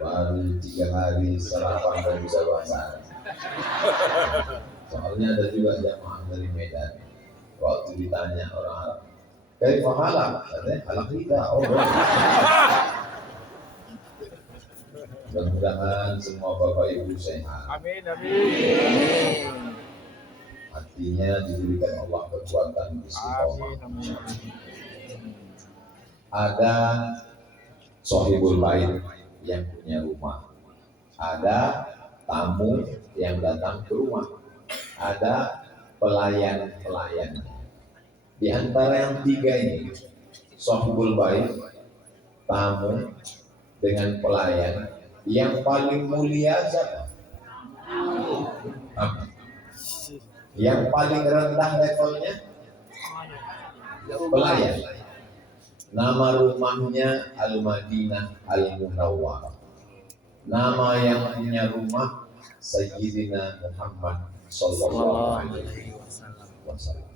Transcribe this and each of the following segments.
baru 3 hari sarapan dan bisa bahasa Arab. Soalnya ada juga jamaah dari Medan. Waktu ditanya orang Arab, kaifa halak? Katanya halak kita. Oh, mudah-mudahan semua bapak ibu sehat. Amin, amin. Artinya diberikan Allah kekuatan istiqomah. Ada sohibul bait yang punya rumah, ada tamu yang datang ke rumah, ada pelayan-pelayan. Di antara yang tiga ini, sohibul bait, tamu dengan pelayan, yang paling mulia siapa? Yang paling rendah levelnya pelayan. Nama rumahnya Al-Madinah Al-Munawwarah. Nama yang punya rumah Sayyidina Muhammad Sallallahu Alaihi Wasallam.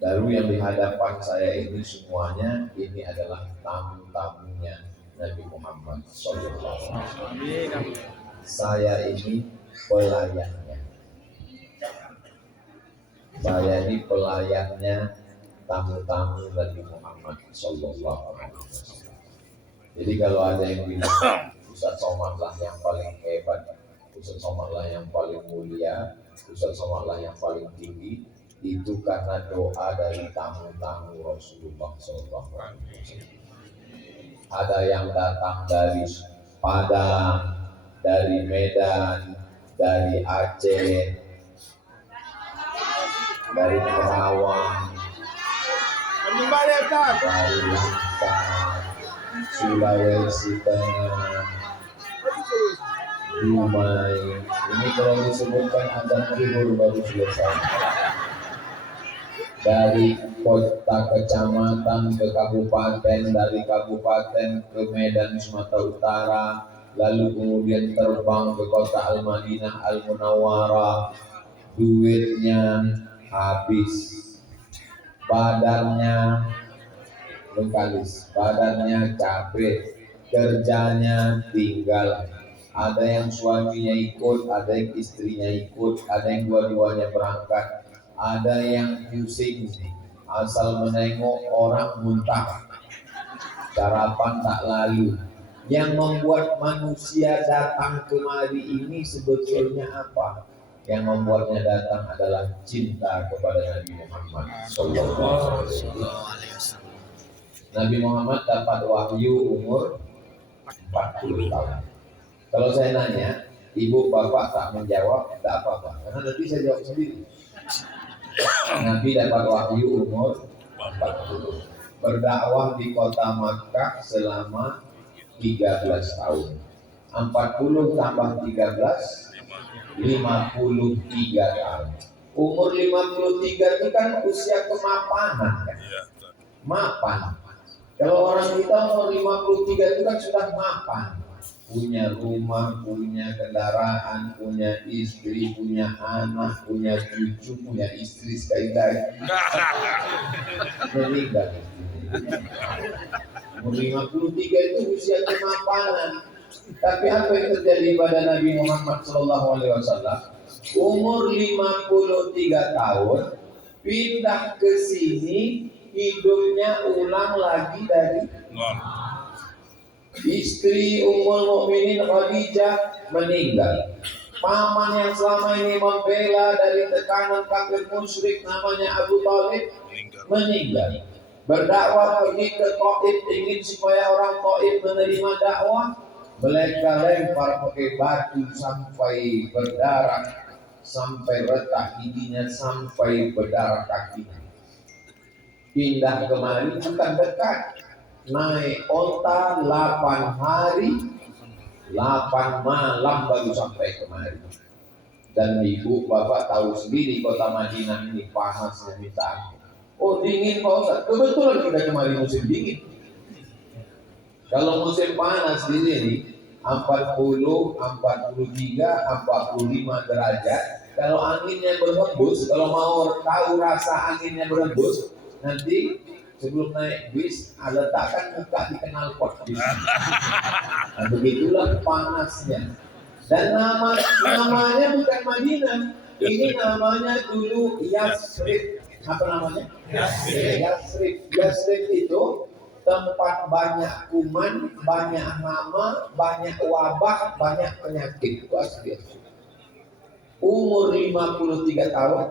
Dari yang di hadapan saya ini semuanya ini adalah tamu-tamunya Nabi Muhammad Sallallahu Alaihi Wasallam. Saya ini pelayannya. Saya ini pelayannya tamu-tamu Nabi Muhammad Sallallahu Alaihi Wasallam. Jadi kalau ada yang bilang Ustaz Somad lah yang paling hebat, Ustaz Somad lah yang paling mulia, Ustaz Somad lah yang paling tinggi, itu karena doa dari tamu-tamu Rasulullah Sallallahu Alaihi Wasallam. Ada yang datang dari Padang, dari Medan, dari Aceh, dari Kerawang, dari Lampang, Sulawesi Tengah, Dumai. Ini kalau disebutkan azan zuhur baru selesai. Dari kota kecamatan ke kabupaten, dari kabupaten ke Medan Sumatera Utara, lalu kemudian terbang ke kota Al-Madinah Al-Munawwarah. Duitnya habis, badannya bengkalis, badannya capek, kerjanya tinggal. Ada yang suaminya ikut, ada yang istrinya ikut, ada yang dua-duanya berangkat, ada yang pusing asal menengok orang muntah, sarapan tak lalu. Yang membuat manusia datang kemari ini sebetulnya apa? Yang membuatnya datang adalah cinta kepada Nabi Muhammad Sallallahu Alaihi Wasallam. Nabi Muhammad dapat wahyu umur 40 tahun. Kalau saya nanya, ibu bapak tak menjawab, tak apa-apa, karena nanti saya jawab sendiri. Nabi dapat wahyu umur 40. Berdakwah di kota Makkah selama 13 tahun. 40 tambah 13, 53 tahun. Umur 53 itu kan usia kemapanan kan? Mapan. Kalau orang kita umur 53 itu kan sudah mapan. Punya rumah, punya kendaraan, punya istri, punya anak, punya cucu, punya istri sekali-kali. Meninggal. Umur 53 itu usia kemapanan. Tapi apa yang terjadi pada Nabi Muhammad SAW? Umur 53 tahun, pindah ke sini, hidupnya ulang lagi dari istri Ummul Mukminin Khadijah meninggal. Paman yang selama ini membela dari tekanan kafir musyrik namanya Abu Thalib meninggal. Berdakwah pergi ke Taif ingin supaya orang Taif menerima dakwah, mereka lempar pakai batu sampai berdarah, sampai retak giginya, sampai berdarah kakinya. Pindah kemari bukan dekat, naik onta 8 hari 8 malam baru sampai kemari. Dan ibu bapak tahu sendiri kota Madinah ini panasnya minta ampun. Oh dingin Pak Ustaz, kebetulan kita kemari musim dingin. Kalau musim panas di sini 40, 43, 45 derajat. Kalau anginnya berhembus, kalau mau tahu rasa anginnya berhembus, nanti sebelum naik bis, letakkan muka di knalpot bis. Nah, begitulah panasnya. Dan namanya bukan Madinah. Ini namanya dulu Yasrib. Apa namanya? Yasrib. Yasrib itu tempat banyak kuman, banyak hama, banyak wabah, banyak penyakit. Itu asli. Umur 53 tahun,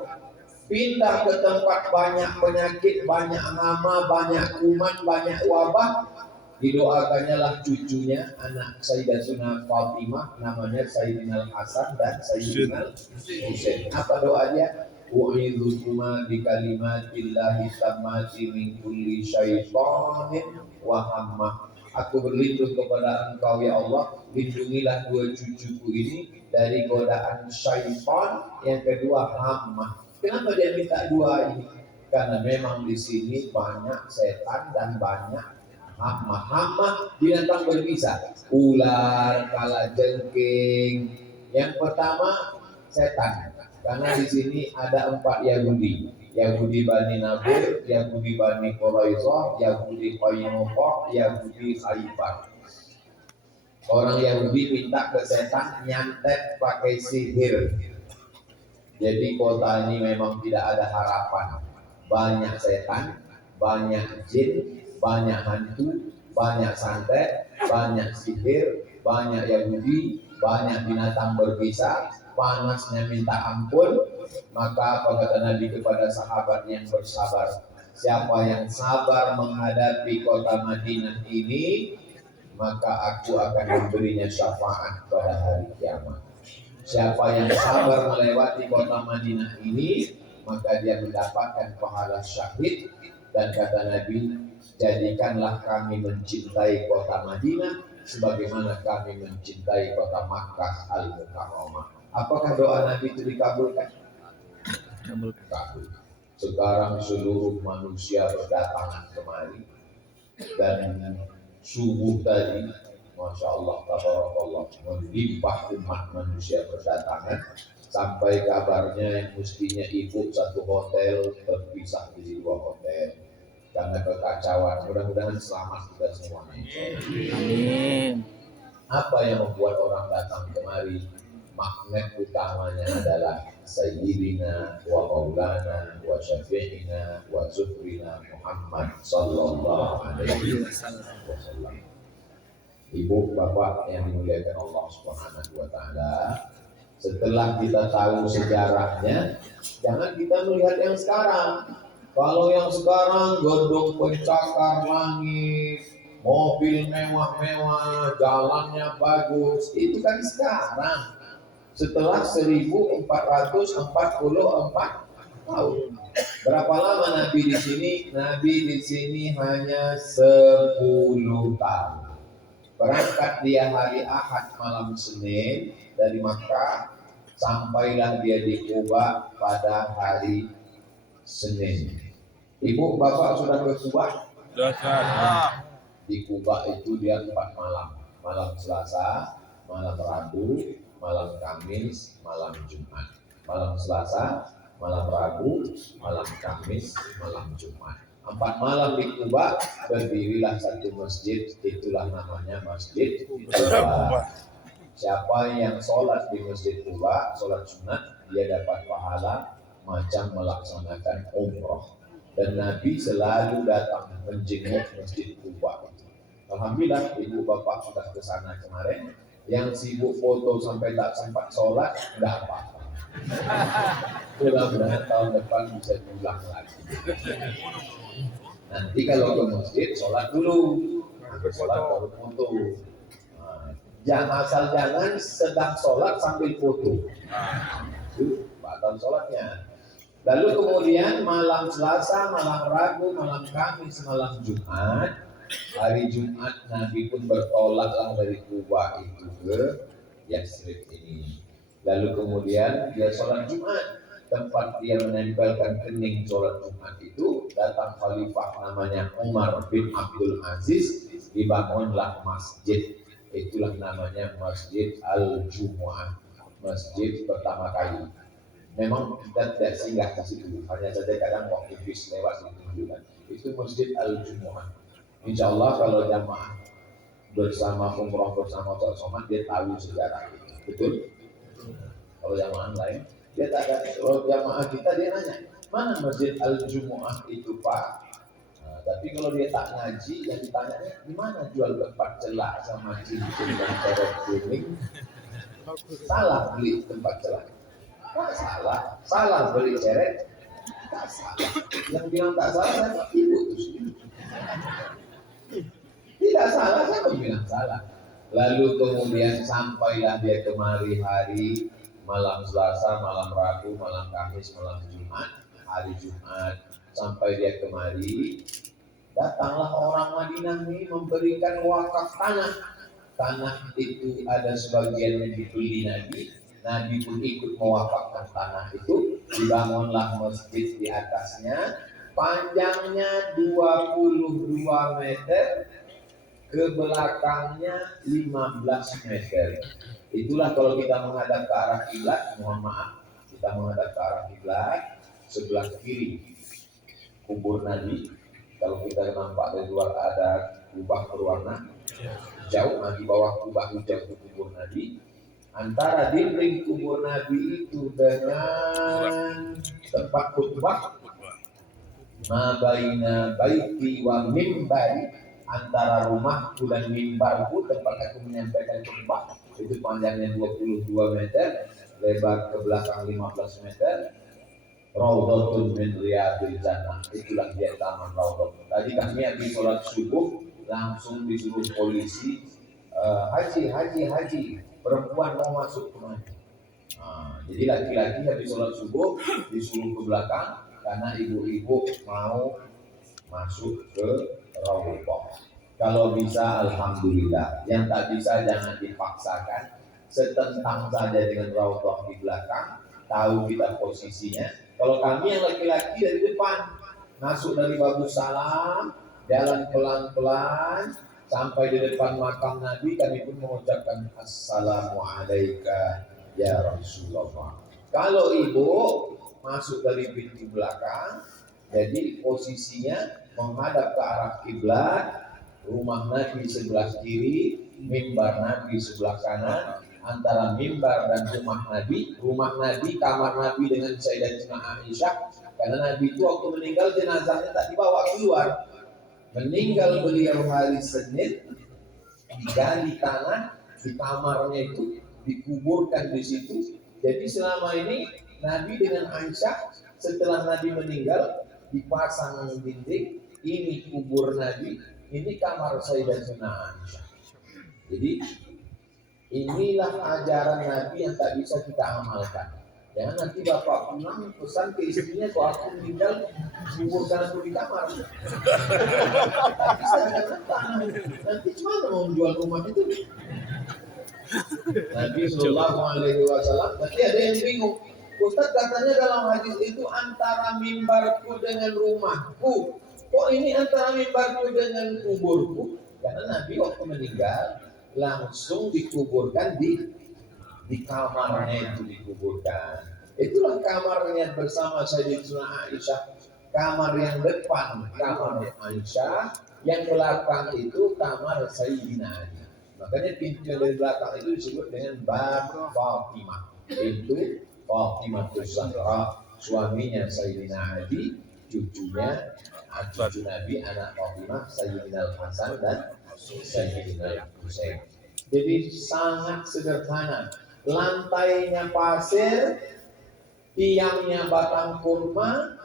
pindah ke tempat banyak penyakit, banyak hama, banyak kuman, banyak wabah. Didoakannya lah cucunya, anak Sayyidatuna Fatimah, namanya Sayyidina Hasan dan Sayyidina Husain. Apa doanya? U'idhukuma bi kalimatillahi tammati min kulli syaitanin wa hammah. Aku berlindung kepada Engkau ya Allah, lindungilah dua cucuku ini dari godaan syaitan, yang kedua hammah. Kenapa dia minta dua ini? Karena memang di sini banyak setan dan banyak hama binatang berbisa, ular, kalajengking. Yang pertama setan, karena di sini ada 4 Yahudi, Yahudi Bani Nadir, Yahudi Bani Quraisyah, Yahudi Qainuqa, Yahudi Khaybar. Orang Yahudi minta ke setan nyantet pakai sihir. Jadi kota ini memang tidak ada harapan. Banyak setan, banyak jin, banyak hantu, banyak santet, banyak sihir, banyak Yahudi, banyak binatang berbisa, panasnya minta ampun. Maka apa kata Nabi kepada sahabat yang bersabar? Siapa yang sabar menghadapi kota Madinah ini, maka aku akan memberinya syafaat pada hari kiamat. Siapa yang sabar melewati kota Madinah ini, maka dia mendapatkan pahala syahid. Dan kata Nabi, jadikanlah kami mencintai kota Madinah sebagaimana kami mencintai kota Makkah Al-Mukarramah. Apakah doa Nabi itu dikabulkan? Kabul. Sekarang seluruh manusia berdatangan kemari, dan subuh tadi, Masya Allah, tabarakallah, melimpah umat manusia berdatangan, sampai kabarnya yang mestinya ikut satu hotel terpisah di dua hotel karena kekacauan. Mudah-mudahan selamat kita semuanya. Amin. Apa yang membuat orang datang kemari? Magnet utamanya adalah Sayyidina wa Maulana wa Syafi'ina wa Zuhrina Muhammad Sallallahu Alaihi Wasallam. Ibu bapak yang dimuliakan Allah Subhanahu wa Ta'ala, setelah kita tahu sejarahnya, jangan kita melihat yang sekarang. Kalau yang sekarang gedung pencakar langit, mobil mewah-mewah, jalannya bagus, itu kan sekarang. Setelah 1444 tahun. Berapa lama Nabi di sini? Nabi di sini hanya 10 tahun. Berangkat dia hari Ahad malam Senin dari Makkah, sampailah dia di Kuba pada hari Senin. Ibu bapak sudah ke Kuba? Sudah. Di Kuba itu dia 4 malam. Malam Selasa, malam Rabu, malam Kamis, malam Jumat. Malam Selasa, malam Rabu, malam Kamis, malam Jumat. 4 malam di Kuba, berdirilah satu masjid, itulah namanya Masjid Kuba. Siapa yang sholat di Masjid Kuba, sholat sunat, dia dapat pahala macam melaksanakan umroh. Dan Nabi selalu datang menjenguk Masjid Kuba. Alhamdulillah ibu bapak sudah ke sana kemarin. Yang sibuk foto sampai tak sempat sholat, enggak apa-apa. Mudah-mudahan tahun depan bisa diulang lagi. Nanti kalau ke masjid, sholat dulu. Sholat baru foto. Jangan sedang sholat sambil foto. Itu batal sholatnya. Lalu kemudian malam Selasa, malam Rabu, malam Kamis, malam Jumat. Hari Jumat Nabi pun bertolaklah dari Kuba itu ke Yasrib ini. Lalu kemudian dia sholat Jumat. Tempat dia menempelkan kening sholat Jumat itu, datang khalifah namanya Umar bin Abdul Aziz, dibangunlah masjid. Itulah namanya Masjid Al-Jumu'ah, masjid pertama kali. Memang kita tidak singgah di situ, hanya saja kadang waktu bis lewat ditunjukkan. itu Masjid Al-Jumu'ah. Insya Allah kalau jamaah bersama umroh bersama sholat dia tahu sejarah itu. Betul? Kalau jamaah lain dia tak ada. Kalau jamaah kita dia nanya, mana Masjid Al-Jumu'ah itu Pak? Nah, tapi kalau dia tak ngaji, yang ditanya di mana jual tempat celak sama cincin dan ceret kuning? Salah beli tempat celak. Tak salah. Salah beli ceret. Tak salah. Yang bilang tak salah saya ibu itu. Tidak salah, saya bilang salah. Lalu kemudian sampailah dia kemari hari malam Selasa, malam Rabu, malam Kamis, malam Jumat, hari Jumat. Sampai dia kemari, datanglah orang Madinah ini memberikan wakaf tanah. Tanah itu ada sebagian yang dibeli Nabi. Nabi pun ikut mewakafkan tanah itu. Dibangunlah masjid di atasnya. Panjangnya 22 meter, ke belakangnya 15 meter. Itulah kalau kita menghadap ke arah kiblat, mohon maaf, kita menghadap ke arah kiblat, sebelah kiri kubur Nabi. Kalau kita nampak dari luar ada kubah berwarna jauh, di bawah kubah hijau itu kubur Nabi. Antara dinding kubur Nabi itu dengan tempat khutbah, mabaina baiti wa mimbari, antara rumahku dan mimbarku tempat aku menyampaikan khutbah itu panjangnya 22 meter, lebar ke belakang 15 meter. Raudhatun min riyadil jannah, itulah dia taman Raudhat. Tadi kami habis sholat subuh langsung disuruh polisi, haji, perempuan mau masuk kemana? Jadi laki-laki habis sholat subuh disuruh ke belakang karena ibu-ibu mau masuk ke Raudhah. Kalau bisa alhamdulillah, yang tak bisa jangan dipaksakan. Setentang saja dengan Raudhah di belakang, tahu kita posisinya. Kalau kami yang laki-laki dari depan, masuk dari Babus Salam, jalan pelan-pelan sampai di depan makam Nabi, kami pun mengucapkan Assalamualaikum ya Rasulullah. Kalau ibu masuk dari pintu belakang, jadi posisinya menghadap ke arah kiblat, rumah Nabi sebelah kiri, mimbar Nabi sebelah kanan. Antara mimbar dan rumah Nabi, kamar Nabi dengan Sayyidatina Aisyah, karena Nabi itu waktu meninggal jenazahnya tak dibawa keluar. Meninggal beliau hari Senin, digali tanah di kamarnya itu, dikuburkan di situ. Jadi selama ini Nabi dengan Aisyah setelah Nabi meninggal dipasang dinding, ini kubur Nabi, ini kamar Sayyidatina Aisyah. Jadi inilah ajaran Nabi yang tak bisa kita amalkan. Jangan nanti bapak pulang pesan ke istrinya, kok aku meninggal kuburkan aku di kamar. Bisa nanti gimana mau menjual rumah itu? Nabi Sallallahu Alaihi Wasallam. Nanti ada yang bingung. Ustaz katanya dalam hadis itu antara mimbarku dengan rumahku. Kok ini antara mimbarku dengan kuburku? Karena Nabi waktu meninggal langsung dikuburkan di kamarnya itu dikuburkan. Itulah kamarnya bersama Sayyidatina Aisyah. Kamar yang depan kamar Aisyah, yang belakang itu kamar Sayyidina Ali. Makanya pintu yang dari belakang itu disebut dengan Bab Fatimah. Pintu Fatimah Zahra, suaminya Sayyidina Ali, cucunya cucu Nabi anak Fatimah, Sayyidina Al-Hasan dan Sayyidina Husain. Jadi sangat sederhana. Lantainya pasir, tiangnya batang kurma,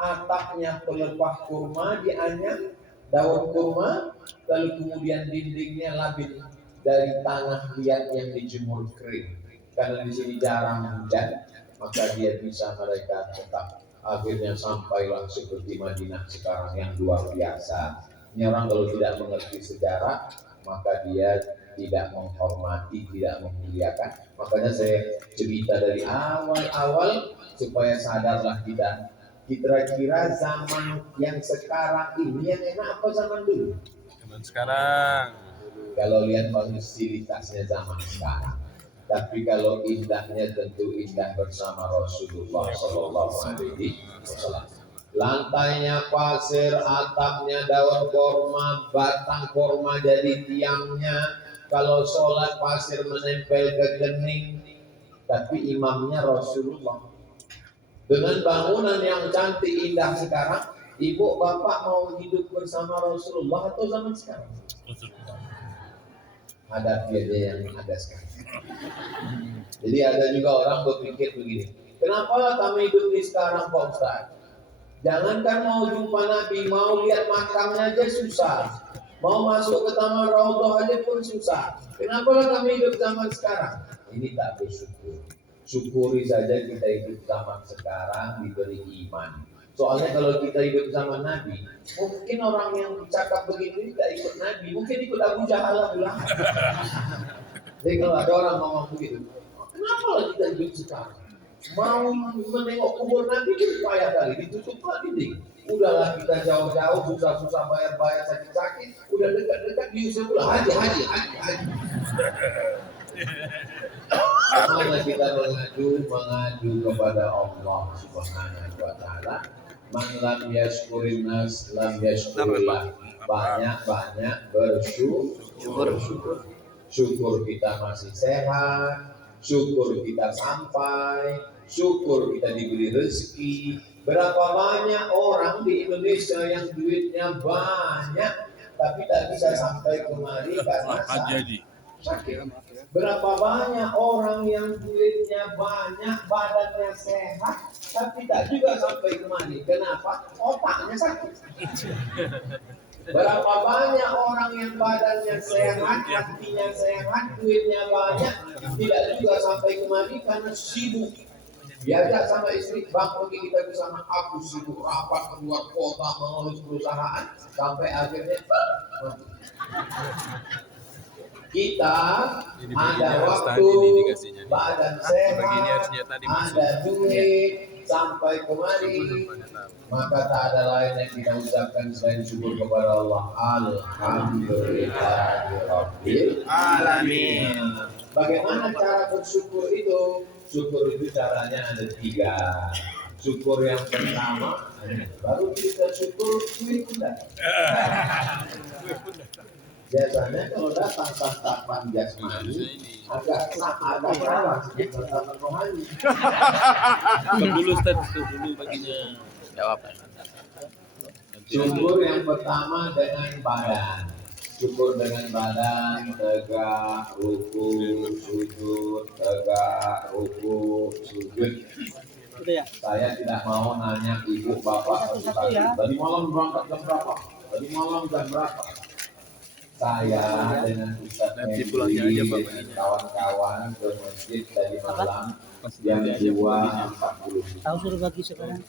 atapnya pelepah kurma dianyam daun kurma, lalu kemudian dindingnya labit dari tanah liat yang dijemur kering. Karena di sini jarang hujan, maka dia bisa mereka tetap. Akhirnya sampailah seperti Madinah sekarang yang luar biasa. Ini orang kalau tidak mengerti sejarah, maka dia tidak menghormati, tidak memuliakan. Makanya saya cerita dari awal-awal supaya sadarlah kita. Kira-kira zaman yang sekarang ini yang enak apa zaman dulu? Zaman sekarang. Kalau lihat fasilitasnya zaman sekarang. Tapi kalau indahnya tentu indah bersama Rasulullah Sallallahu Alaihi Wasallam. Lantainya pasir, atapnya daun korma, batang korma jadi tiangnya. Kalau sholat pasir menempel ke kening, tapi imamnya Rasulullah. Dengan bangunan yang cantik indah sekarang, ibu bapak mau hidup bersama Rasulullah atau zaman sekarang? Hadapi aja yang ada sekarang. Jadi ada juga orang berpikir begini, kenapa kami hidup di sekarang Pak Ustaz? Jangankan mau jumpa Nabi, mau lihat makamnya aja susah. Mau masuk ke Taman Raudhah aja pun susah. Kenapa kami hidup zaman sekarang? Ini tak bersyukur. Syukuri saja kita hidup zaman sekarang diberi iman. Soalnya kalau kita hidup zaman Nabi, mungkin orang yang cakap begini tidak ikut Nabi, mungkin ikut Abu Jahal pulang. Jadi kalau ada orang ngomong begitu, kenapa kita hidup sekarang? Mau menengok kubur Nabi itu payah kali, ditutup lah dinding. Udahlah kita jauh-jauh, susah-susah bayar-bayar sakit-sakit, udah dekat-dekat diusir pula haji. Kemana kita mengadu kepada Allah Subhanahu wa Ta'ala. Man lam yashkurin nas lam yashkurillah. Banyak-banyak bersyukur. Syukur kita masih sehat, syukur kita sampai, syukur kita diberi rezeki. Berapa banyak orang di Indonesia yang duitnya banyak tapi tak bisa sampai kemari karena sakit. Berapa banyak orang yang duitnya banyak, badannya sehat tapi tak juga sampai kemari. Kenapa? Otaknya sakit. Berapa banyak orang yang badannya sehat, hatinya sehat, duitnya banyak, tidak juga sampai kemari karena sibuk. Diajak sama istri, bang pergi kita ke sana, aku sibuk rapat keluar kota mengurus perusahaan, sampai akhirnya kita ada waktu, badan sehat, ada duit, sampai kemari, maka tak ada lain yang kita ucapkan selain syukur kepada Allah. Alhamdulillahirabbil alamin. Bagaimana cara bersyukur itu? Syukur itu caranya ada 3. Syukur yang pertama, baru kita syukur duit pun datang. Biasanya kalau datang tatapan jasmani agak salah tatapan rohani. Dulu baginya jawab. Syukur yang pertama dengan badan. Syukur dengan badan, tegak, ruku, sujud, tegak, ruku, sujud. Saya tidak mau nanya ibu bapak satu-satu. Tadi malam berangkat jam berapa? Tadi malam jam berapa? Saya dengan Ustaz Hendri dan kawan-kawan ke masjid tadi malam jam 2.40. Tahu suruh bagi sekarang.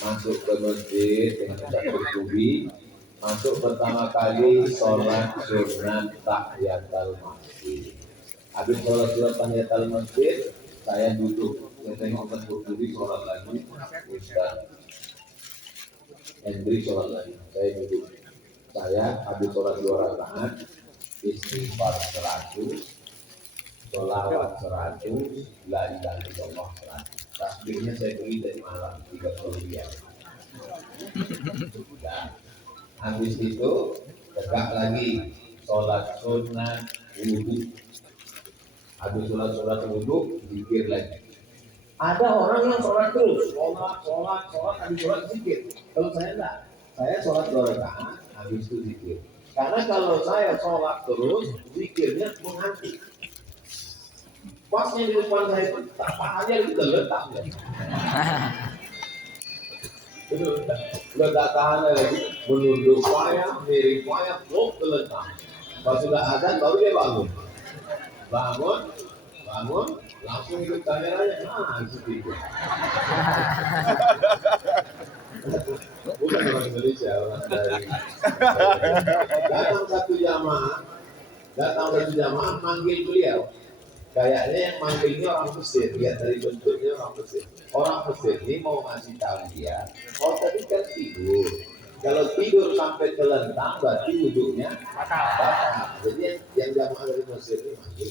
Masuk ke masjid dengan Ustaz Bertubi. Masuk pertama kali sholat sunat tahiyatul masjid. Habis sholat tahiyatul masjid, saya duduk. Saya tengok Ustaz Bertubi sholat lagi, Ustaz Hendri sholat lagi. Saya duduk. Saya habis sholat 2 rakaat, istighfar 100, sholawat 100, la ilaha illallah 100. Tasbihnya saya beli dari malam 30 riyal. Dan habis itu tegak lagi sholat sunat wudhu. Habis sholat wudhu, zikir lagi. Ada orang yang sholat terus, sholat, habis sholat zikir. Kalau saya enggak, saya sholat 2 rakaat, habis itu zikir. Karena kalau saya sholat terus, zikirnya menghenti. Pasnya di depan saya itu tak pahalnya itu letak. Sudah tak tahan lagi, menunduk wayang, miring wayang, terletak. Pas sudah azan baru dia bangun, langsung ikut kameranya. Itu itu. Bukan orang Indonesia, orang dari. Datang satu jamaah manggil beliau. Kayaknya yang manggilnya orang Mesir, lihat dari bentuknya orang Mesir. Orang Mesir ini mau ngasih tahu dia, tadi kan tidur. Kalau tidur sampai telentang, berarti wudhunya batal. Jadi yang jamaah dari Mesir ini manggil.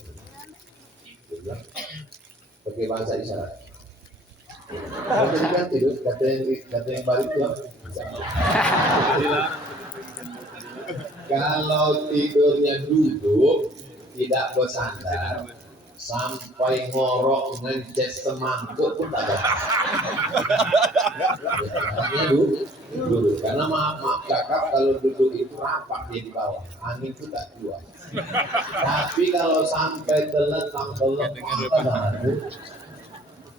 Dia bilang, pakai bahasa isyarat. Kalau tadi kan tidur, kata yang balik itu apa? Kalau tidurnya duduk, tidak bersandar, sampai ngorok ngencet semangkuk pun tak ada. Duduk. Karena maaf cakap kalau duduk itu rapat dia di bawah, angin itu tak keluar. Tapi kalau sampai telentang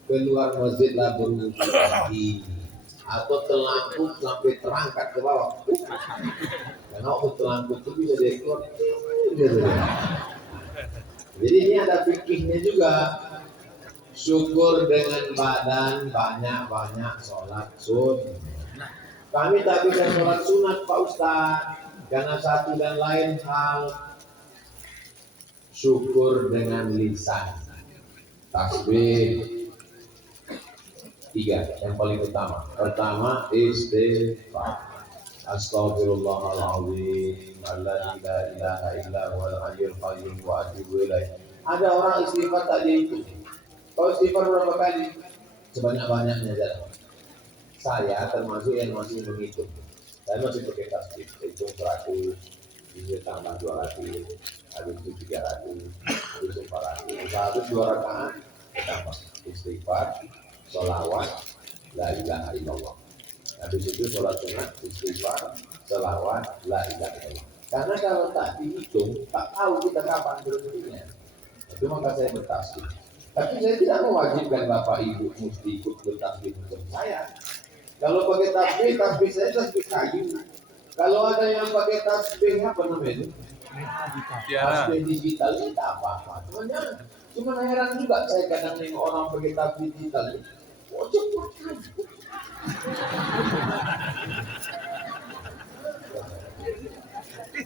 keluar masjid lah berwudu lagi, atau telangkuk sampai terangkat ke bawah. Karena waktu telangkuk itu bisa dia keluar. Jadi ini ada fikihnya juga. Syukur dengan badan banyak-banyak sholat sunnah. Kami tak bisa sholat sunat Pak Ustaz, karena satu dan lain hal. Syukur dengan lisan. Tasbih 3 yang paling utama. Pertama istighfar. Astaghfirullahaladzim, la ilaha illa huwal hayyul qayyum wa atubu ilaih. Ada orang istighfar tak dihitung. Kau istighfar berapa kali? Sebanyak-banyaknya jalan. Saya termasuk yang masih menghitung. Saya masih pakai tasbih, hitung 100, ini tambah 200, habis itu 300, habis itu 400. Habis 2 rakaat, tambah istighfar, sholawat, la ilaha illallah. Habis itu sholat sunat, istighfar, sholawat, la ilaha illallah. Karena kalau tak dihitung, tak tahu kita kapan berhentinya. Itu maka saya bertasbih. Tapi saya tidak mewajibkan Bapak Ibu mesti ikut bertasbih untuk saya. Kalau pakai tasbih saya tasbih kayu. Kalau ada yang pakai tasbih apa namanya? Tasbih digital ini tak apa-apa. Cuma heran juga saya kadang nengok orang pakai tasbih digital. Oh cepat kan?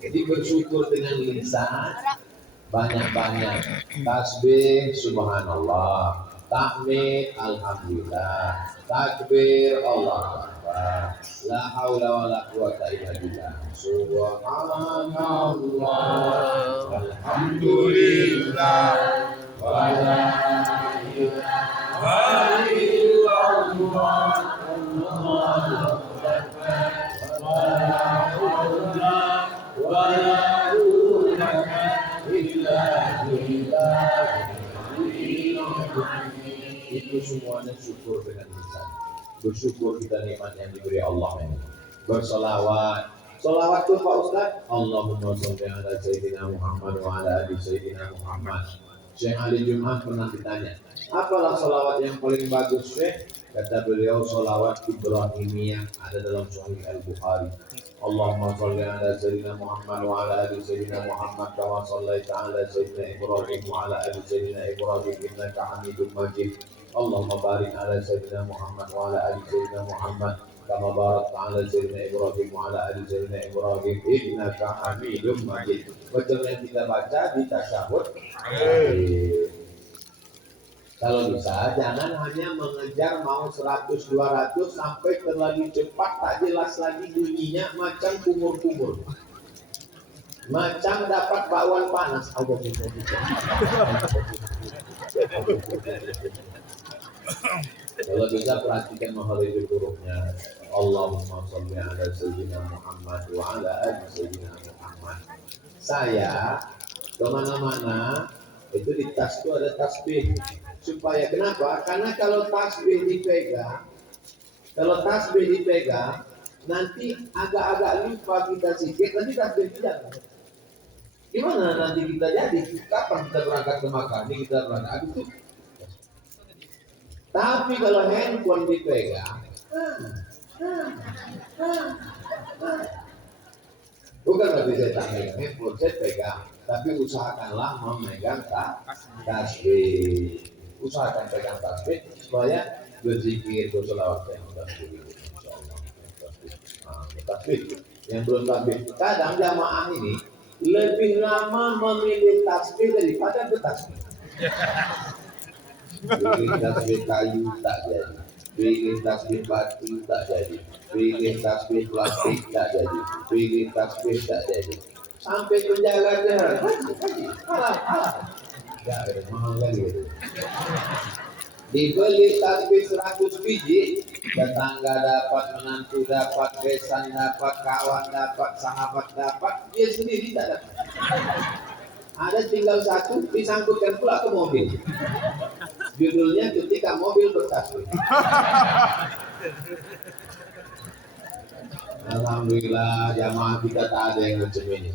Jadi bersyukur dengan lisan, banyak-banyak tasbih subhanallah, tahmid alhamdulillah, takbir Allah akbar, la haula wala quwata illa billah, subhanallah walhamdulillah wala ilaha illallah Allahu akbar wala haula wala itu semuanya syukur dengan lisan. Bersyukur kita nikmat yang diberi Allah ini. Bersolawat. Solawat itu Pak Ustaz. Allahumma sholli ala Sayyidina Muhammad wa ala ali Sayyidina Muhammad. Syekh Ali Jum'ah pernah ditanya, apalah solawat yang paling bagus Syekh? Kata beliau, solawat Ibrahimiyah ada dalam Sahih Al-Bukhari. Allahumma sholli ala Sayyidina Muhammad wa ala ali Sayyidina Muhammad kama shallaita ala Sayyidina Ibrahim wa ala ali Sayyidina Ibrahim innaka Hamidum Majid. Allahumma barik ala Sayyidina Muhammad wa ala ali Sayyidina Muhammad kama barakta ala Sayyidina Ibrahim wa ala ali Sayyidina Ibrahim innaka Hamidum Majid. Betul yang kita baca di tasyahud. Kalau bisa jangan hanya mengejar mau 100-200 sampai terlalu cepat tak jelas lagi bunyinya macam kumur-kumur. Macam dapat bakwan panas. Kalau bisa perhatikan makhraj hurufnya. Allahumma sholli ala Sayyidina Muhammad wa ala ali Sayyidina Muhammad. Saya kemana-mana itu di tas itu ada tasbih. Supaya kenapa? Karena kalau tasbih dipegang, nanti agak-agak lupa kita sikit, nanti tasbih tidak. Gimana nanti kita jadi? Kapan kita berangkat ke Makkah? Ini kita berangkat itu. Tapi kalau handphone dipegang, bukan berarti saya tak megang handphone, saya pegang. Tapi usahakanlah memegang tasbih. Usahakan pegang tasbih supaya berzikir, bersolawat yang tasbih. Tasbih yang belum tasbih. Kadang jamaah ini lebih lama memilih tasbih daripada bertasbih. Pilih tasbih kayu tak jadi, pilih tasbih batu tak jadi, pilih tasbih plastik tak jadi, pilih tasbih tak jadi. Sampai penjaga haji, halah. Enggak ada mahal lagi. Dibeli tasbih 100 biji, tetangga dapat, menantu dapat, besan dapat, kawan dapat, sahabat dapat, dia sendiri tak dapat. Ada tinggal satu disangkutkan pula ke mobil. Judulnya ketika mobil bertasbih. Alhamdulillah jamaah kita tak ada yang macam ini.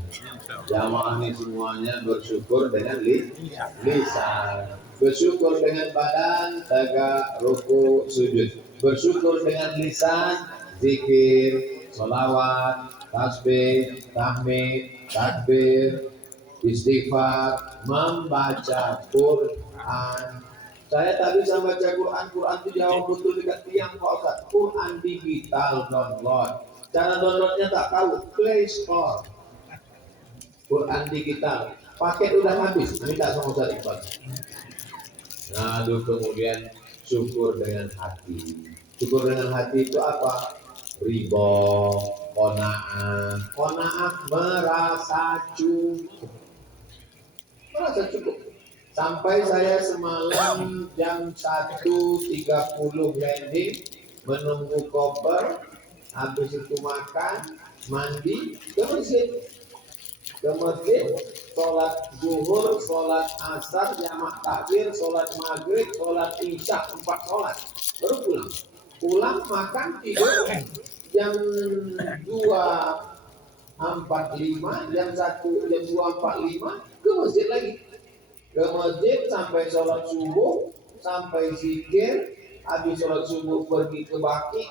Jamaah ini semuanya bersyukur dengan lisan, bersyukur dengan badan, tegak, ruku, sujud, bersyukur dengan lisan, zikir, sholawat, tasbih, tahmid, takbir, istighfar, membaca Quran. Saya tak bisa baca Quran. Quran itu jauh betul dekat tiang Pak Ustaz. Quran digital download. Cara downloadnya tak tahu. Play Store. Quran digital. Paket udah habis. Minta sama Ustaz Iqbal. Nah, kemudian syukur dengan hati. Syukur dengan hati itu apa? Ridho, qanaah. Qanaah merasa cukup. Merasa cukup. Sampai saya semalam jam 1.30 landing, menunggu koper, habis itu makan, mandi, ke masjid. Ke masjid, sholat zuhur, sholat asar, jamak takbir, sholat maghrib, sholat isya, 4 sholat. Baru pulang. Pulang, makan, tidur, jam 2.45, jam 2.45, ke masjid lagi. Ke masjid sampai sholat subuh, sampai zikir, habis sholat subuh pergi ke Baki,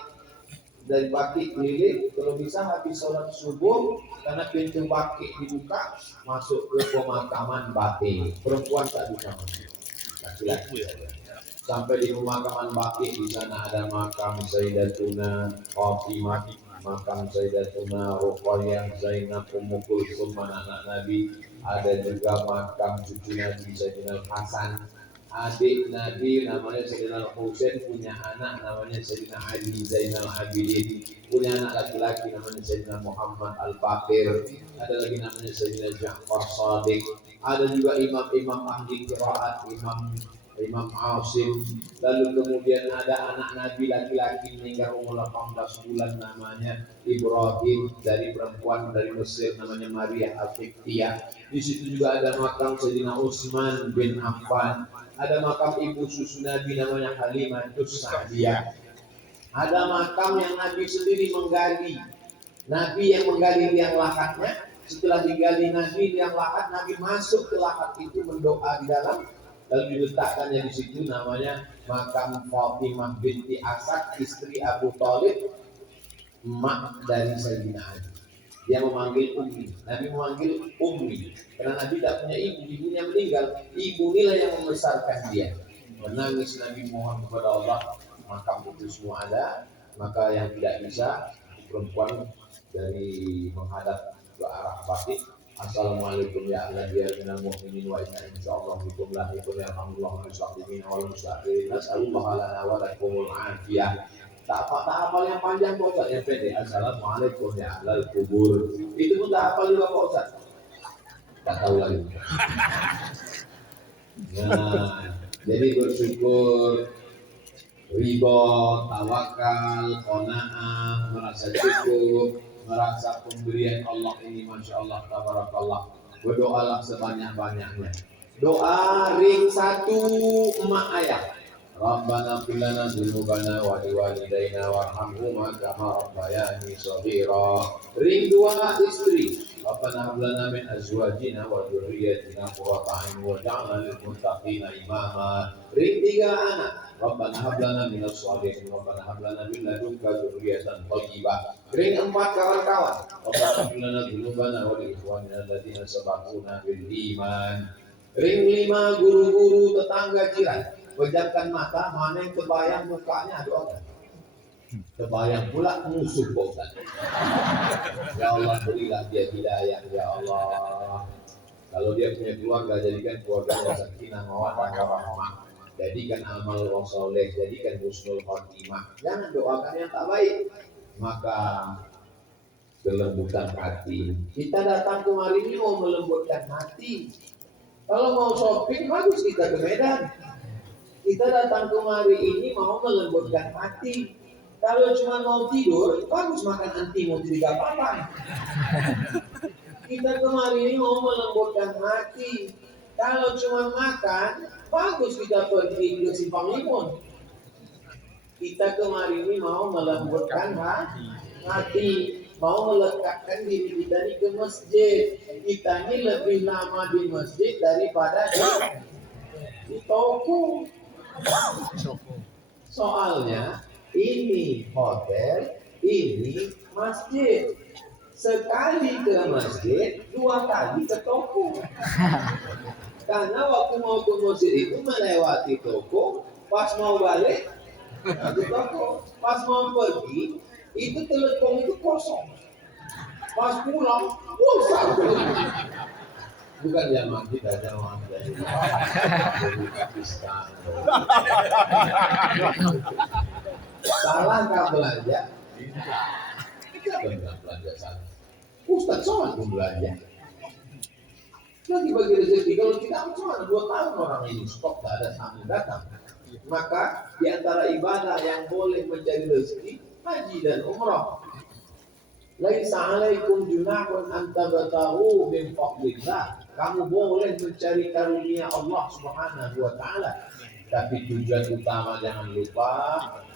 dari Baki keliling, kalau bisa habis sholat subuh, karena pintu Baki dibuka, masuk ke pemakaman Baki. Perempuan tak bisa masuk, laki-laki saja. Sampai di pemakaman Baki, di sana ada makam Sayyidatuna Fatimah, makam Sayyidatuna Ruqayyah, Zainab, Ummu Kulsum, anak-anak Nabi. Ada juga makam cucu Nabi Sayyidina Hasan, adik Nabi namanya Sayyidina Husain, punya anak namanya Sayyidina Ali Zainal Abidin, punya anak laki-laki namanya Sayyidina Muhammad Al-Baqir, ada lagi namanya Sayyidina Ja'far Shadiq, ada juga imam-imam ahli qiraat, Imam Asim. Lalu kemudian ada anak Nabi laki-laki meninggal umur 18 bulan namanya Ibrahim, dari perempuan dari Mesir namanya Maria Al-Fiqtiyah. Di situ juga ada makam Sayyidina Utsman bin Affan. Ada makam ibu susu Nabi namanya Halimah Sa'diyah. Ada makam yang Nabi sendiri menggali. Nabi yang menggali liang lahatnya. Setelah digali Nabi liang lahat, Nabi masuk ke lahat itu mendoa di dalam. Lalu diletakkannya di situ namanya makam Fatimah binti Asad, istri Abu Thalib, emak dari Sayyidina Ali. Dia memanggil Ummi. Nabi memanggil Ummi karena Nabi tak punya ibu, ibunya meninggal. Ibu inilah yang membesarkan dia. Menangis Nabi mohon kepada Allah, makam itu semua ada. Maka yang tidak bisa, perempuan dari menghadap ke arah batik. Assalamualaikum ya Allah ya minal mu'minin wa inna insyaallah bikum lahiqun ya alhamdulillah mustaqbimin wal mustaqirin nas'alullah lana wa lakumul afiyah. Tak hafal yang panjang Pak Ustaz, yang pendek assalamualaikum ya ahlal kubur. Itu pun tak hafal juga Pak Ustaz. Tak tahu lagi. Nah, jadi bersyukur, ridho, tawakal, qanaah, merasa cukup, merasa pemberian Allah ini Masya Allah, tabarakallah. Berdoalah sebanyak-banyaknya. Doa ring 1 emak ayah. Rabbana fir lana dzunubana wa liwalidayna warhamhuma kama rabbayani shaghira. Ring 2 istri. Rabbana hab lana min azwajina wa dzurriyyatina qurrata a'yun waj'alna lil muttaqina imama. Ring 3 anak. Rabbana hab lana minas shalihin Rabbana hab lana min ladunka dzurriyyatan thayyibah. Ring 4 kawan-kawan. Rabbana hab lana dzunubana wa li ikhwanina alladziina sabaquna bil iman. Ring 5 guru-guru, tetangga, jiran. Pejamkan mata, mana yang terbayang mukanya, doakan. Terbayang pula musuh bosan. Ya Allah berilah dia hidayah ya Allah. Kalau dia punya keluarga, jadikan keluarga sakinah mawaddah warahmah. Jadikan amal soleh, jadikan husnul khotimah. Jangan doakan yang tak baik. Maka kelembutan hati. Kita datang kemari ini mau melembutkan hati. Kalau mau shopping bagus kita ke Medan. Kita datang kemari ini mau melembutkan hati. Kalau cuma mau tidur, bagus makan anti mau tidak apa-apa. Kita kemari ini mau melembutkan hati. Kalau cuma makan, bagus kita pergi ke Simpang Limun. Kita kemari ini mau melembutkan hati, mau melekatkan diri kita ini ke masjid. Kita ini lebih lama di masjid daripada di toko. Soalnya ini hotel, ini masjid. Sekali ke masjid, 2 kali ke toko. Karena waktu mau ke masjid itu melewati toko, pas mau balik ke toko, pas mau pergi itu telepon itu kosong. Pas pulang, kosong. Bukan zaman kita zaman dari Pakistan. Salahkah belanja? Kita benar belanja sana. Ustaz sholat pun belanja. Lagi bagi rezeki kalau tidak cuma 2 tahun orang ini stok tak ada tamu datang. Maka di antara ibadah yang boleh mencari rezeki haji dan umrah. Laisa alaikum junahun an tabtaghu min fadlillah. Kamu boleh mencari karunia Allah Subhanahu wa taala. Tapi tujuan utama jangan lupa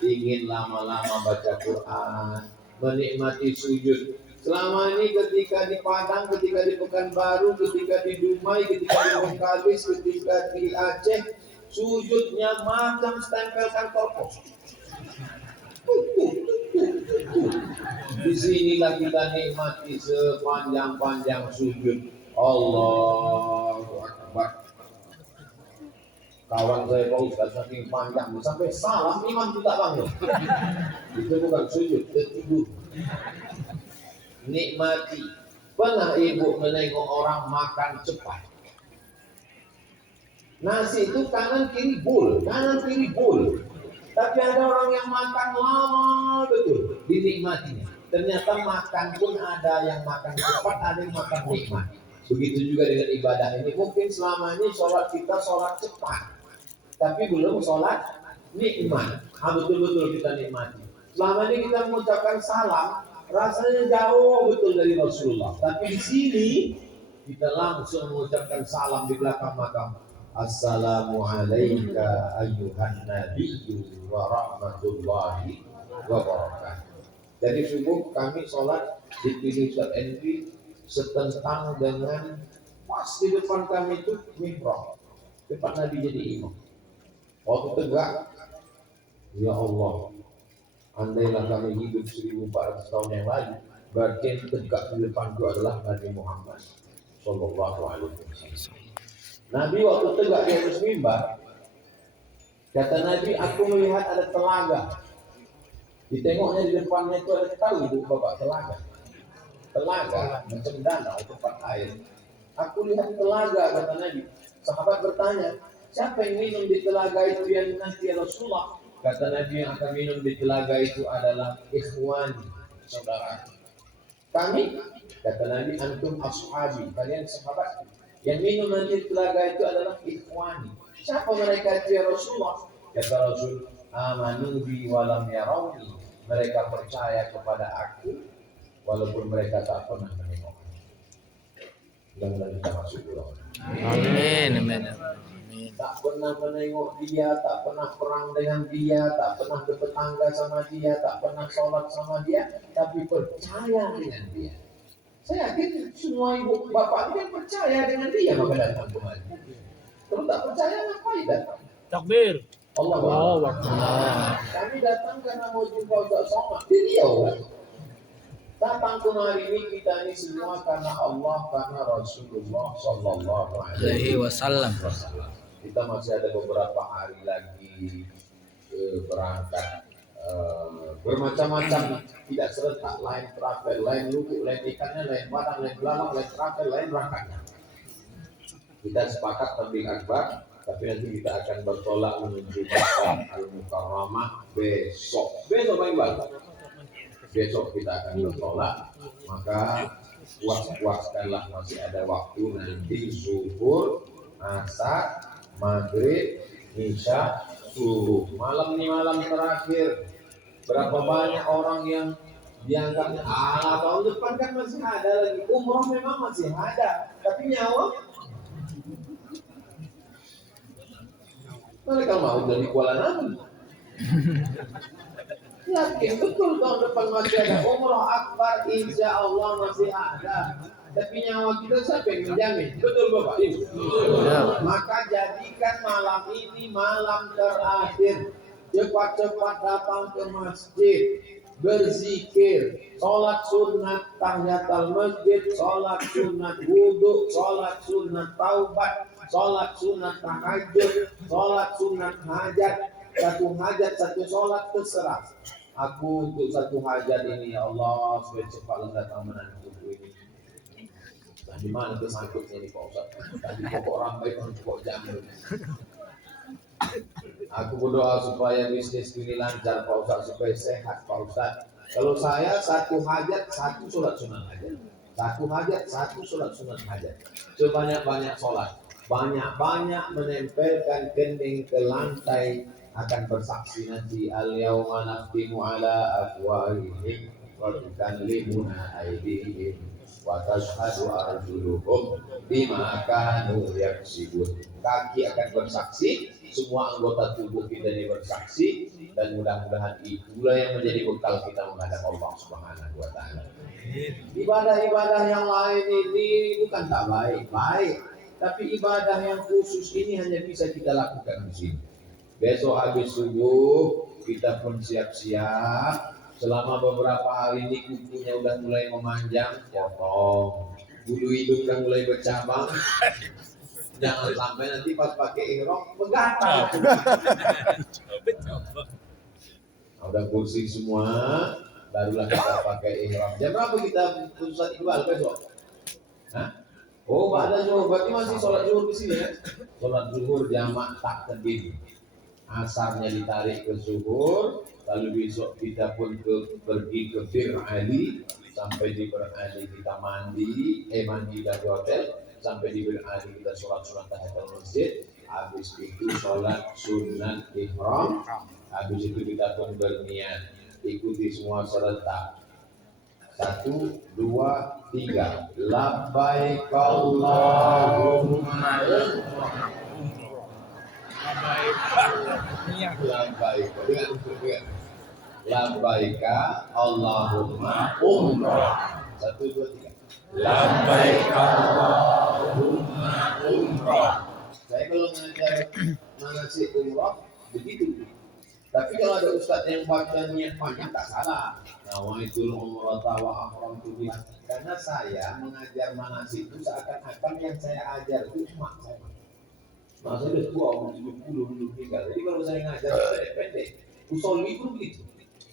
ingin lama-lama baca Quran, menikmati sujud. Selama ini ketika di Padang, ketika di Pekanbaru, ketika di Dumai, ketika di Bengkalis, ketika di Aceh, sujudnya macam stempel kantor pos. Di sinilah kita nikmati sepanjang-panjang sujud. Allahu Akbar. Kawan saya Pak Ustaz saking panjang sampai salam imam tidak bangun. Itu bukan sujud, itu tidur. Nikmati. Pernah ibu menengok orang makan cepat. Nasi itu kanan kiri bul, kanan kiri bul. Tapi ada orang yang makan lama betul, dinikmatinya. Ternyata makan pun ada yang makan cepat, ada yang makan nikmat. Begitu juga dengan ibadah ini. Mungkin selama ini sholat kita sholat cepat, tapi belum sholat nikmat. Betul-betul kita nikmati. Selama ini kita mengucapkan salam, rasanya jauh betul dari Rasulullah. Tapi di sini kita langsung mengucapkan salam di belakang makam. Assalamu alayka ayyuhan nabiyyu wa rahmatullahi wa barakatuh. Jadi subuh kami sholat di sini Ustaz Endri setentang dengan pas di depan kami itu mihrab tempat Nabi jadi imam. Waktu tegak, ya Allah, andailah kami hidup 1400 tahun yang lalu, berarti yang tegak di depan itu adalah Nabi Muhammad Sallallahu Alaihi Wasallam. Nabi waktu tegak di atas mimbar, kata Nabi, aku melihat ada telaga. Ditengoknya di depannya itu ada, tahu itu bapak telaga. Telaga macam danau tempat air. Aku lihat telaga, kata Nabi. Sahabat bertanya, siapa yang minum di telaga itu yang nanti Rasulullah? Kata Nabi, yang akan minum di telaga itu adalah ikhwani, saudara. Kami, kata Nabi, antum ashabi, kalian sahabat. Yang minum nanti di telaga itu adalah ikhwani. Siapa mereka itu ya Rasulullah? Kata Rasul, amanu bi walam yarawni. Mereka percaya kepada aku walaupun mereka tak pernah menengok. Mudah-mudahan kita masuk pulau. Amin. Amin. Tak pernah menengok dia, tak pernah perang dengan dia, tak pernah bertetangga sama dia, tak pernah sholat sama dia, tapi percaya dengan dia. Saya yakin semua ibu bapak ini kan percaya dengan dia maka datang kemari. Kalau tak percaya ngapain datang? Takbir. Allah Akbar. Kami datang karena mau jumpa Ustaz Somad di Riau. Datang kemari ini kita ini semua karena Allah, karena Rasulullah Sallallahu Alaihi Wasallam. Kita masih ada beberapa hari lagi berangkat bermacam-macam, tidak serentak, lain travel, lain lubuk, lain ikannya, lain padang, lain belalang, lain travel, lain berangkatnya. Kita sepakat tabligh akbar, tapi nanti kita akan bertolak menuju Makkah Al-Mukarramah besok Iqbal. Besok kita akan bertolak, maka puas-puaskanlah masih ada waktu nanti zuhur, asar, maghrib, isya, Malam ini malam terakhir. Berapa banyak orang yang dianggapnya tahun depan kan masih ada lagi. Umroh memang masih ada, tapi nyawa mereka mau dari Kuala Namu. Yakin betul tahun depan masih ada umroh akbar, insya Allah masih ada. Tapi nyawa kita siapa yang menjamin? Betul Bapak Ibu? Maka jadikan malam ini malam terakhir. Cepat-cepat datang ke masjid, berzikir, sholat sunat tahiyatul masjid, sholat sunat wudhu, sholat sunat taubat, sholat sunat tahajud, sholat sunat hajat. Satu hajat, satu sholat terserah. Aku untuk satu hajat ini ya Allah supaya cepat datang menantu ini. Nah, di mana tersangkutnya ini Pak Ustaz? Tadi pokok rambai kan pokok jamu. Aku berdoa supaya bisnis ini lancar Pak Ustaz, supaya sehat Pak Ustaz. Kalau saya satu hajat, satu sholat sunat hajat. Satu hajat, satu sholat sunat hajat. Sebanyak-banyak sholat. Banyak-banyak menempelkan kening ke lantai akan bersaksi nanti al-yawma nakhtimu ala afwahihim wa tukallimuna aydihim wa tashhadu arjuluhum bima kanu yaksibun. Kaki akan bersaksi, semua anggota tubuh kita ini bersaksi, dan mudah-mudahan itulah yang menjadi bekal kita menghadap Allah Subhanahu wa taala. Ibadah-ibadah yang lain ini bukan tak baik, tapi ibadah yang khusus ini hanya bisa kita lakukan di sini. Besok habis subuh kita pun siap-siap. Selama beberapa hari ini kukunya udah mulai memanjang, potong. Bulu hidung udah mulai bercabang. Jangan sampai nanti pas pakai ihram menggatal. Udah kursi semua, barulah kita pakai ihram. Jam berapa kita putusan Iqbal besok? Hah? Oh, pada zuhur. Berarti masih sholat zuhur di sini ya? Sholat zuhur jamak tak terdiri. Asarnya ditarik ke zuhur, lalu besok kita pun pergi ke Bir Ali, sampai di Bir Ali kita mandi dari hotel, sampai di Bir Ali kita sholat sunat tahiyatul masjid, habis itu sholat sunat ihram, habis itu kita pun berniat, ikuti semua serentak. 1, 2, 3. Labbaik Allahumma labbaika Allahumma umrah. 1, 2, 3. Labbaika Allahumma umrah. Saya kalau mengajar manasik umrah begitu. Tapi kalau ada ustaz yang baca niat panjang tak salah. Nawaitul umrata wa ahramtu biha. Karena saya mengajar manasik itu seakan-akan yang saya ajar itu cuma saya. Masa udah tua, umur 70 dulu tinggal. Jadi kalau saya ngajar pendek-pendek, usul itu begitu.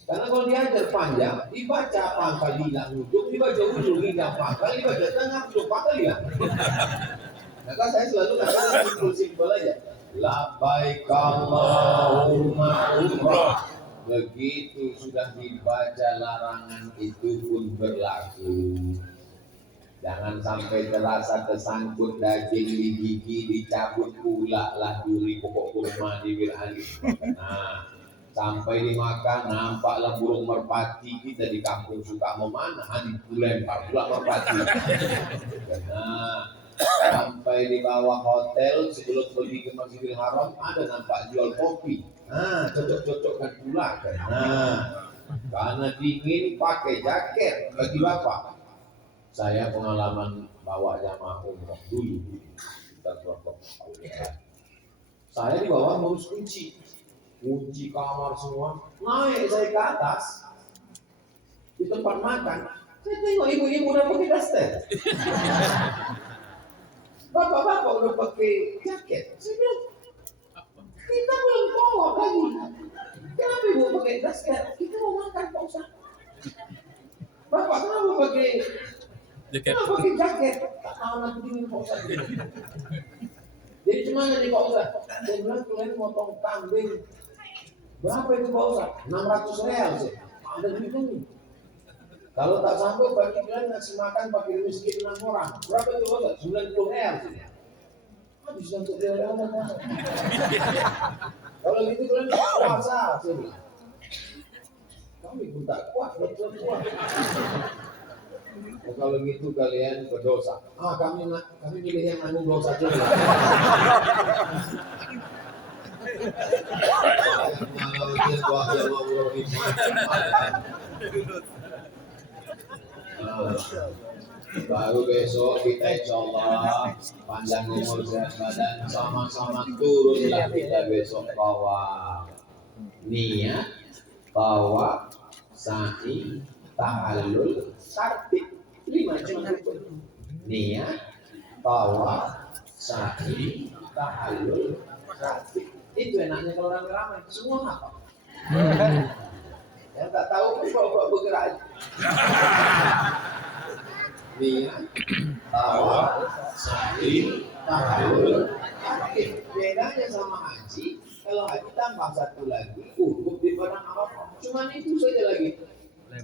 Karena kalau diajar panjang, dibaca pangkal hilang ujung, dibaca ujung hilang pangkal, dibaca tengah ujung pangkal hilang. Maka saya selalu katakan simpel aja. Labbaik Allahumma umrah. Begitu sudah dibaca larangan itu pun berlaku. Jangan sampai terasa tersangkut daging di gigi, dicabut pula lah duri pokok kurma di Bir Ali. Nah, sampai dimakan nampaklah burung merpati kita di kampung suka memana, dilempar pula merpati. Nah, sampai di bawah hotel sebelum pergi ke Masjidil Haram ada nampak jual kopi. Nah, cocok-cocokkan pula. Nah, karena dingin pakai jaket bagi bapak. Saya pengalaman bawa jamaah umroh dulu. Saya di bawah ngurus kunci kamar semua. Naik saya ke atas di tempat makan. Saya tengok ibu-ibu udah pakai daster. Bapak-bapak udah pakai jaket. Saya bilang, kita belum bawa lagi. Kenapa ibu pakai daster? Kita mau makan Pak Ustaz. Bapak kenapa pakai jaket? Tak tahu nanti dingin Pak Ustaz. Jadi gimana nih Pak Ustaz? Saya bilang kalian motong kambing. Berapa itu Pak Ustaz? 600 real sih. Ada duit ini. Kalau tak sanggup bagi kalian ngasih makan pakai miskin 6 orang. Berapa itu Pak Ustaz? 90 real sih. Habis untuk dia. Kalau Kalau gitu kalian puasa, saya bilang. Kami pun tak kuat, betul kuat. Oh, kalau gitu kalian berdosa. Kami milih yang nanggung dosa aja. Baru besok kita insyaallah panjang umur sehat badan sama-sama turunlah kita besok bawa niat, bawa sa'i, tahallul, tartib 5 cuma niat, bawa sa'i, tahallul, tartib. Itu enaknya kalau orang ramai semua apa? Yang tak tahu pun bawa bergerak. Niat, tawa, sa'i, tahallul, tartib. Bedanya sama haji, kalau haji tambah satu lagi, cukup di padang Arafah. Cuma itu saja lagi.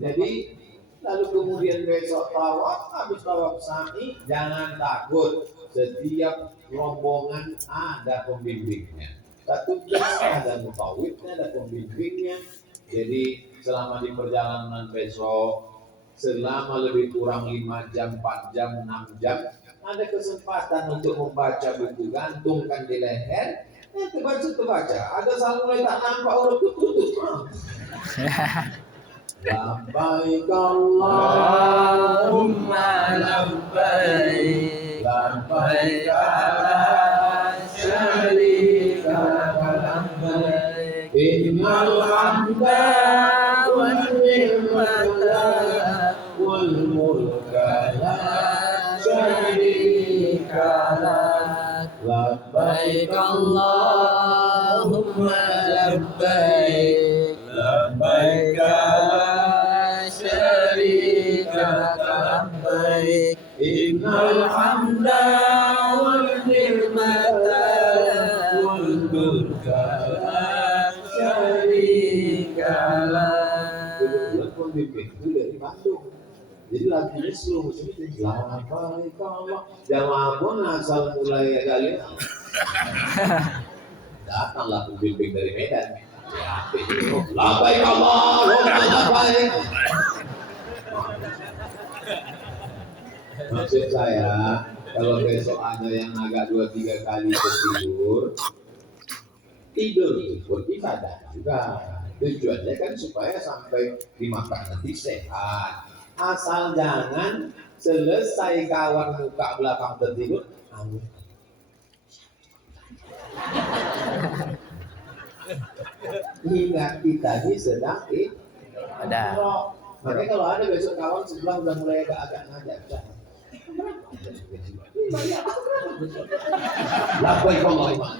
Jadi lalu kemudian besok tawaf, habis tawaf sa'i, jangan takut. Setiap rombongan ada pembimbingnya. Satu desa ada mutawifnya, ada pembimbingnya. Jadi selama di perjalanan besok, selama lebih kurang 5 jam, 4 jam, 6 jam, ada kesempatan untuk membaca buku, gantungkan di leher, terbaca. Ada salah mulai tak nampak orang tutup. Labbaik Allahumma labbaik, labbaik la syarika labbaik, innal hamda wan ni'mata wal mulka la syarika lak, labbaik Allahumma labbaik, labbaik la syarika labbaik, innal hamda wan ni'mata wal mulka la syarika lak. Kebetulan pembimbing itu dari Bandung. Jadi lagunya slow, labbaik Allah. Jamaah pun asal mulai kali datanglah pembimbing dari Medan. Labbaik Allahumma labbaik. Maksud saya, kalau besok ada yang agak 2-3 kali tidur buat ibadah juga. Tujuannya kan supaya sampai di Makkah nanti sehat. Asal jangan selesai kawan muka belakang tertidur, ingat kita ini sedang Ada. Makanya kalau ada besok kawan sebelah udah mulai agak ngajak. Labbaik Allahumma.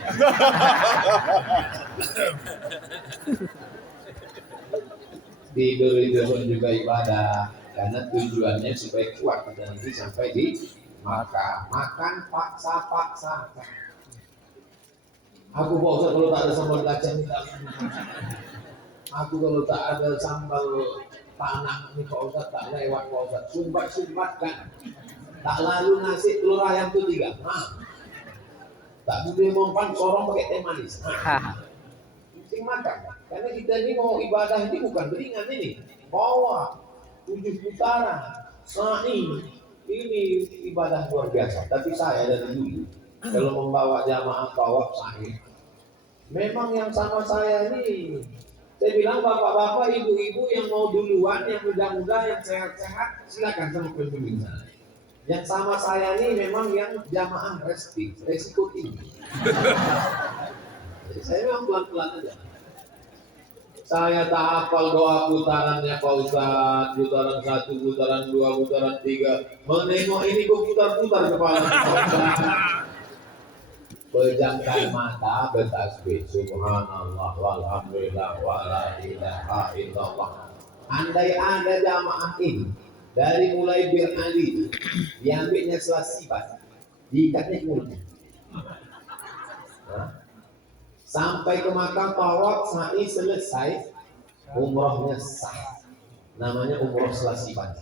Tidur itu pun juga ibadah, karena tujuannya supaya kuat kita nanti sampai di Makkah. Makan paksa. Aku Pak Ustaz kalau tak ada sambal kacang tidak. Aku kalau tak ada sambal tanah ini Pak Ustaz tak lewat Pak Ustaz. Sumbat kan. Tak lalu nasi telur ayam itu 3. Tak boleh mempan sorong pakai teh manis. Mesti makan. Karena kita ini mau ibadah ini bukan beringan ini. Bawa 7 putaran. Ini ibadah luar biasa. Tapi saya dari dulu kalau membawa jamaah tawaf sahih, memang yang sama saya ini, saya bilang bapak-bapak, ibu-ibu yang mau duluan, yang muda-muda, yang sehat-sehat, silakan sama pembimbing sana. Yang sama saya ini memang yang jamaah resiko tinggi. Jadi saya memang pelan-pelan aja. Saya tak hafal doa putarannya Pak Ustaz, putaran 1, putaran 2, putaran 3. Menengok ini kok putar-putar kepala Pak Ustaz. Pejamkan mata, bertasbih subhanallah walhamdulillah wala ilaha illallah. Andai ada jamaah ini dari mulai Bir Ali diambilnya selasiban, diikatnya mulutnya, sampai ke Makkah tawaf sa'i selesai, umrohnya sah. Namanya umroh selasiban.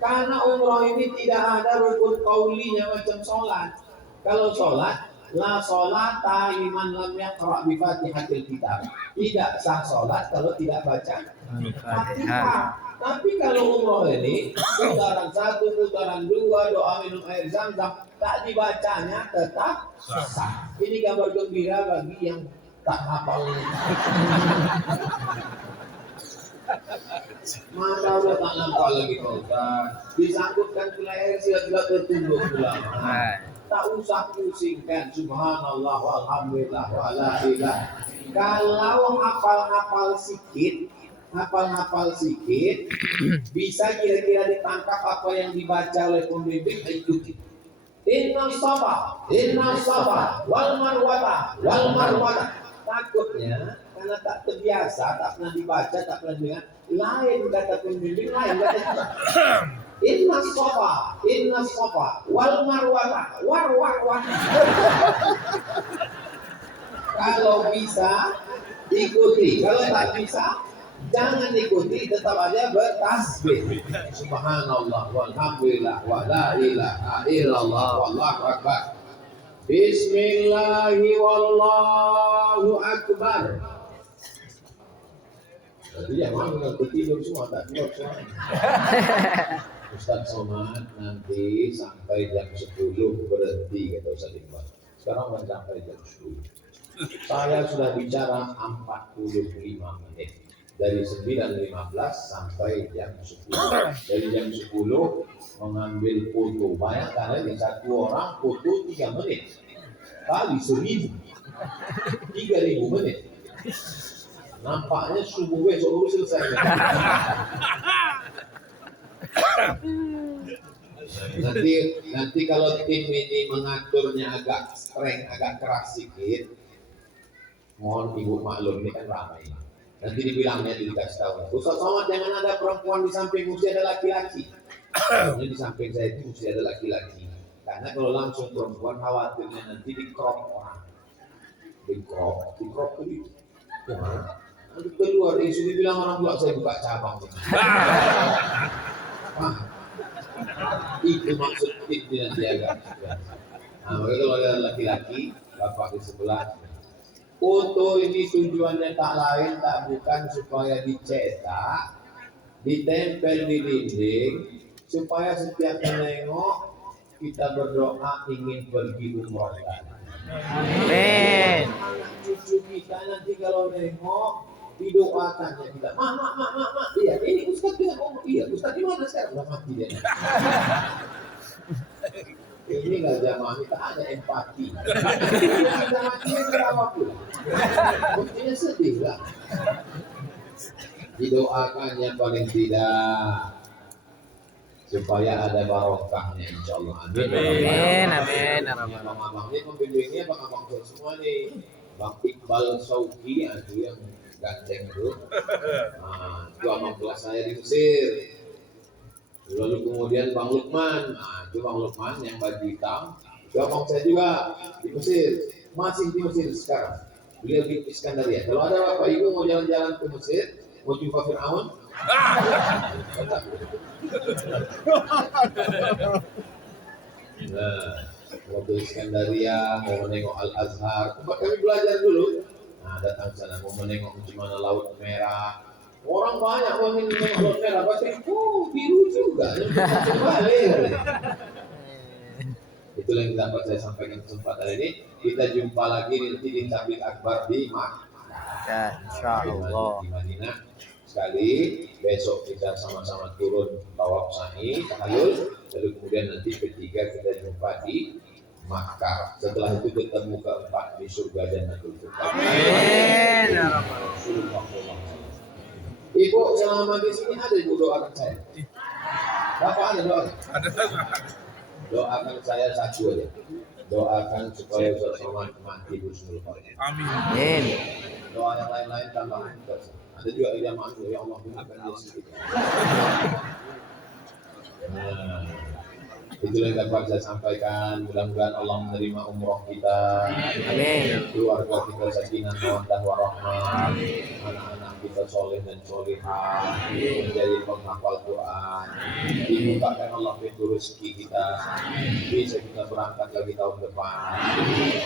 Karena umroh ini tidak ada rukun qaulinya macam sholat. Kalau sholat La sholata liman lam yaqra bi Fatihatil kitab. Tidak sah sholat kalau tidak baca Fatihah. Tapi kalau umroh ini putaran 1, putaran 2, doa minum air Zam-Zam tak dibacanya tetap sah. Ini kabar gembira bagi yang tak hafal ini. Masa udah tak nampak lagi Pak Ustaz. Disangkutkan ke leher sila-sila tertunduk ulama. Tak usah pusingkan. Subhanallah walhamdulillah wala ilah. Kalau hafal-hafal sikit, bisa kira-kira ditangkap apa yang dibaca oleh pembimbing, ikuti. Inna safa, wal marwata. Takutnya karena tak terbiasa, tak pernah dibaca, tak pernah dengar, lain kata pembimbing, lain kata kita. Inna safa, wal marwata, war. Kalau bisa ikuti, kalau tak bisa jangan ikuti, tetap aja bertasbih. Subhanallah walhamdulillah wala ilaha illallah wallahu akbar. Bismillahi wallahu akbar. Jadi jangan mengikuti tidur semua, tak tidur semua. Ustaz Somad nanti sampai jam 10 berhenti kata Ustaz Iqbal. Sekarang sudah sampai jam 10. Saya sudah bicara 45 menit. Dari 9.15 sampai jam 10. Dari jam 10 mengambil foto. Bayangkan aja satu orang foto 3 menit. Kali 1.000. 3.000 menit. Nampaknya subuh besok baru selesai. Nanti kalau tim ini mengaturnya agak streng, agak keras sedikit, mohon ibu maklum, ini kan ramai. Nanti dibilangnya dikasih tahu, Ustaz Somad jangan ada perempuan di samping, mesti ada laki-laki. Di samping saya itu mesti ada laki-laki. Karena kalau langsung perempuan khawatirnya nanti di-crop orang. Di-crop begitu. Gimana? Nanti keluar isu dibilang orang tua saya buka cabang. Itu maksud tim nanti agak. Nah, kalau ada laki-laki, bapak di sebelah. Foto ini tujuannya tak lain tak bukan supaya dicetak, ditempel di dinding, supaya setiap menengok kita berdoa ingin pergi umroh. Amin. Cucu kita nanti kalau nengok didoakannya kita, mak, iya ini Ustaz dia ngomong, iya Ustaz di mana sekarang udah mati dia. Ini nggak zaman kita ada empati. Kita matinya ketawa pula. Mestinya sedih lah. Didoakannya paling tidak supaya ada barokahnya insya Allah. Amin. Abang-abang ini pembimbingnya abang-abang semua nih. Bang Iqbal Sauki itu yang ganteng itu. Nah, itu abang kelas saya di Mesir. Lalu kemudian Bang Lukman, itu Bang Lukman yang baju hitam. Itu abang saya juga di Mesir, masih di Mesir sekarang. Beliau di Iskandaria. Kalau ada bapak ibu mau jalan-jalan ke Mesir, mau jumpa Fir'aun, nah, mau ke Iskandaria, mau menengok Al Azhar, tempat kami belajar dulu. Nah, datang sana mau menengok gimana Laut Merah. Orang banyak ingin menengok Laut Merah, pasti biru juga. Itulah yang dapat saya sampaikan kesempatan ini. Kita jumpa lagi nanti di Tabligh Akbar di Insyaallah. Di Madinah. Sekali besok kita sama-sama turun tawaf sa'i, tahallul, lalu kemudian nanti ketiga kita jumpa di Makkah. Setelah itu ketemu keempat di surga Jannatul Firdaus. Amin. Ibu selama di sini ada ibu doakan saya. Bapak ada doa? Ada. Doakan saya satu aja. Doakan supaya Ustaz Somad mati husnul khotimah. Amin. Doa yang lain-lain tambahan. Ada juga jamaah ya Allah gunakan dia sedikit. Nah, Itu yang dapat saya sampaikan. Mudah-mudahan Allah menerima umroh kita. Amin. Keluarga kita sakinah mawaddah warahmah. Anak-anak kita soleh dan solehah, menjadi penghafal Quran. Dibukakan Allah pintu rezeki kita. Bisa kita berangkat lagi tahun depan.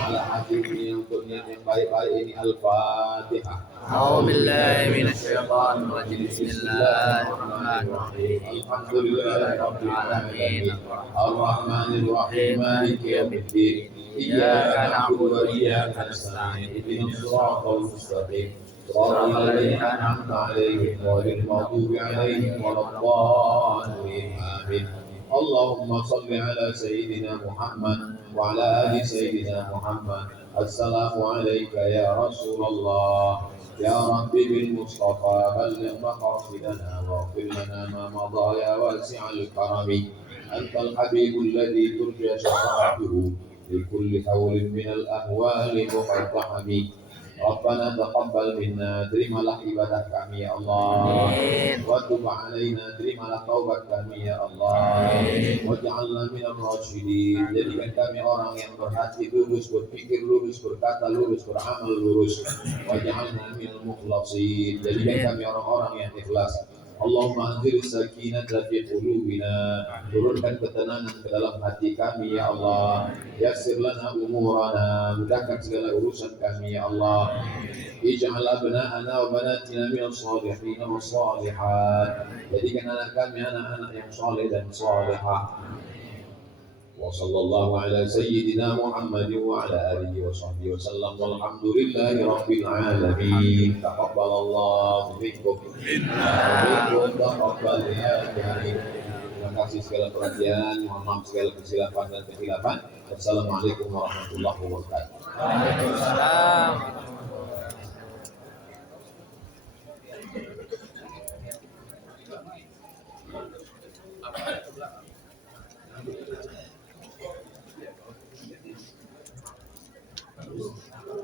Ala hadirin untuk niat yang baik-baik ini Al-Fatihah. A'udzubillahi minasyaitonir rajim. Bismillahirrahmanirrahim. Alhamdulillahirabbil alamin. Ar-Rahmanir Rahim. Maliki yaumiddin. Iyyaka na'budu wa iyyaka nasta'in. Ihdinas siratal mustaqim. صراط الذين أنعمت عليهم غير المغضوب عليهم ولا الضالين آمين. اللهم صل على سيدنا محمد وعلى آل سيدنا محمد. السلام عليك يا رسول الله. يا ربي بالمصطفى بلغ مقاصدنا واغفر لنا ما مضى يا واسع الكرم. أنت الحبيب الذي ترجى شفاعته لكل حول من الأهوال مقتحم. Rabbana taqabbal minna, terimalah ibadah kami ya Allah. Wa tub alaina, terimalah taubat kami ya Allah. Waj'alna minal rasyidin, jadikan kami orang yang berhati lurus, berpikir lurus, berkata lurus, beramal lurus. Waj'alna minal mukhlasin, jadikan kami orang-orang yang ikhlas. Allahumma anzil sakinata fi qulubina, turunkan ketenangan ke dalam hati kami ya Allah. Yassir lana umurana, mudahkan segala urusan kami ya Allah. Ij'al abna'ana wa banatina minas salihin was salihat, jadikan anak kami anak-anak yang saleh dan salihah. Wa sallallahu ala sayyidina Muhammad wa ala alihi wa sahbihi wa sallam. Walhamdulillahi rabbil alamin. Taqabbalallahu minkum. Taqabbal ya karim. Terima kasih segala perhatian, mohon maaf segala kesilapan dan kekhilafan. Wassalamualaikum warahmatullahi wabarakatuh. Waalaikumsalam.